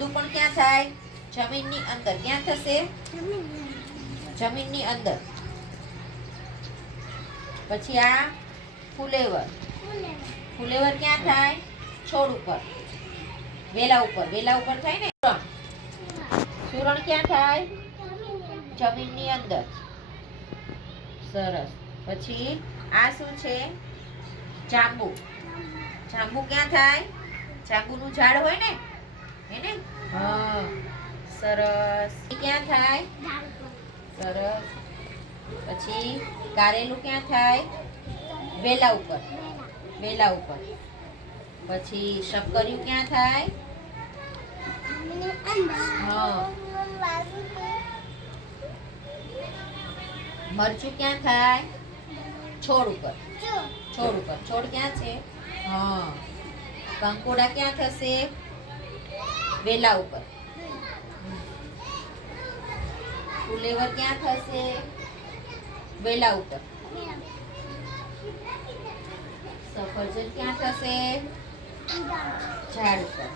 આદુ પણ ક્યાં થાય? જમીનની અંદર. ક્યાં થશે? જમીનની અંદર. પછી આ ફુલેવર. ફુલેવર ક્યાં થાય? છોડ ઉપર. વેલા ઉપર. વેલા ઉપર થાય ને? સુરણ. સુરણ ક્યાં થાય? જમીનની અંદર. સરસ. પછી આ શું છે? જાંબુ. જાંબુ ક્યાં થાય? જાંબુનું ઝાડ હોય ને? હે ને? હા. સરસ. ક્યાં થાય? સરસ. પછી કારેલું ક્યાં થાય? વેલા ઉપર. વેલા ઉપર. પછી શક્કર્યું ક્યાં થાય? હા. મરચું ક્યાં થાય? છોડ ઉપર. છોડ ઉપર. છોડ ક્યાં છે? હા. કંકોડા ક્યાં થશે? વેલા ઉપર. ફુલેવર ક્યાં થશે? વેલા ઉપર. સફરજન ક્યાં થશે? ઝાડ ઉપર.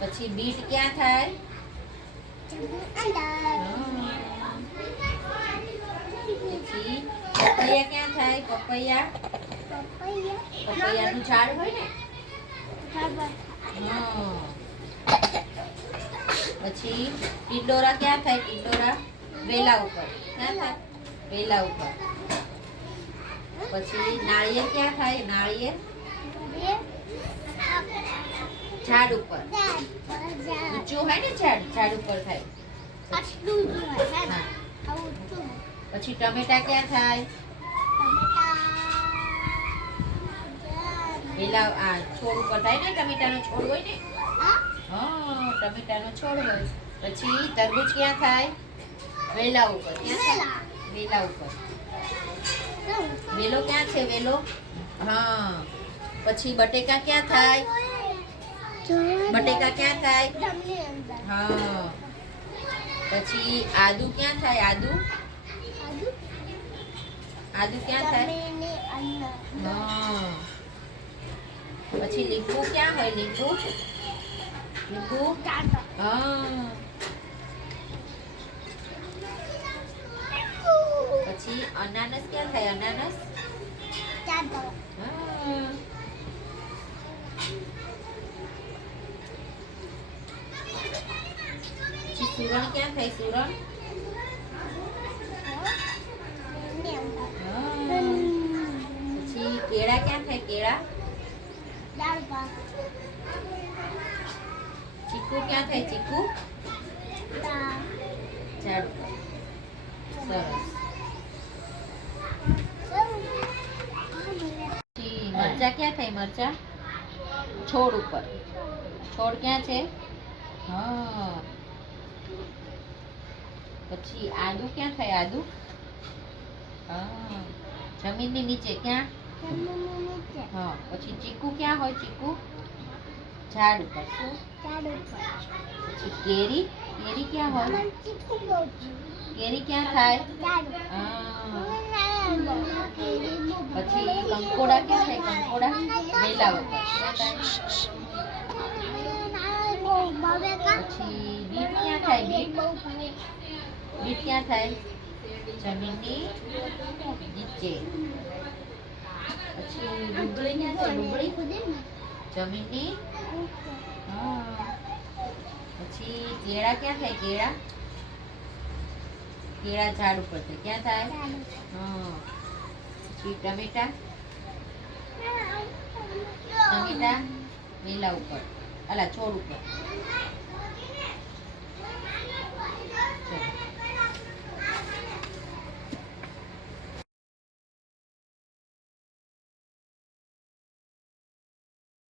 પછી બીટ ક્યાં થાય? પછી પપૈયા ક્યાં થાય? પપૈયા. પપૈયાનું ઝાડ હોય ને? હા. પછી ટિંડોરા ક્યાં થાય? ટિંડોરા વેલા ઉપર. ક્યાં થાય? વેલા ઉપર. પછી નાળિયેર ક્યાં થાય? નાળિયેર? ઝાડ ઉપર. ઊંચું હોય ને ઝાડ? ઝાડ ઉપર થાય. પછી ટમેટા ક્યાં થાય? વેલા આ છોડ ઉપર થાય ને ટમેટાનો છોડ હોય ને? હા. ટમેટાનો છોડ હોય. પછી તરબૂચ ક્યાં થાય? વેલા ઉપર. ક્યાં વેલા. ઉપર. વેલો ક્યાં છે વેલો? હા. પછી બટેકા ક્યાં થાય? બટેકા ક્યાં થાય? હા. પછી આદુ ક્યાં થાય? આદુ? આદુ? ક્યાં થાય? હા. પછી લીંબુ ક્યાં હોય લીંબુ લીંબુ હા પછી અનાનસ ક્યાં થાય અનાનસ હા પછી સુરણ ક્યાં થાય સુરણ હા પછી કેળા ક્યાં થાય કેળા ચીકુ ક્યાં થાય ચીકુ? ઝાડ સરસ. મરચા ક્યાં થાય મરચા? છોડ ઉપર. છોડ ક્યાં છે? હા. પછી આદુ ક્યાં થાય આદુ? હા. જમીનની નીચે ક્યાં? હા પછી ચીકુ ક્યાં હોય ચીકુ ઝાડ ઉપર શું પછી કેરી કેરી ક્યાં હોય કેરી ક્યાં થાય હા પછી કંકોડા ક્યાં થાય કંકોડા વેલા ઉપર ક્યાં થાય પછી બીટ ક્યાં થાય બીટ બીટ ક્યાં થાય જમીનની નીચે પછી ડુંગળી ક્યાં થાય ડુંગળી જમીનની? પછી કેળા ક્યાં થાય? કેળા? કેળા ઝાડ ઉપર થાય. ક્યાં થાય? હા. પછી ટમેટા? ટમેટા? વેલા ઉપર. અલા છોડ ઉપર.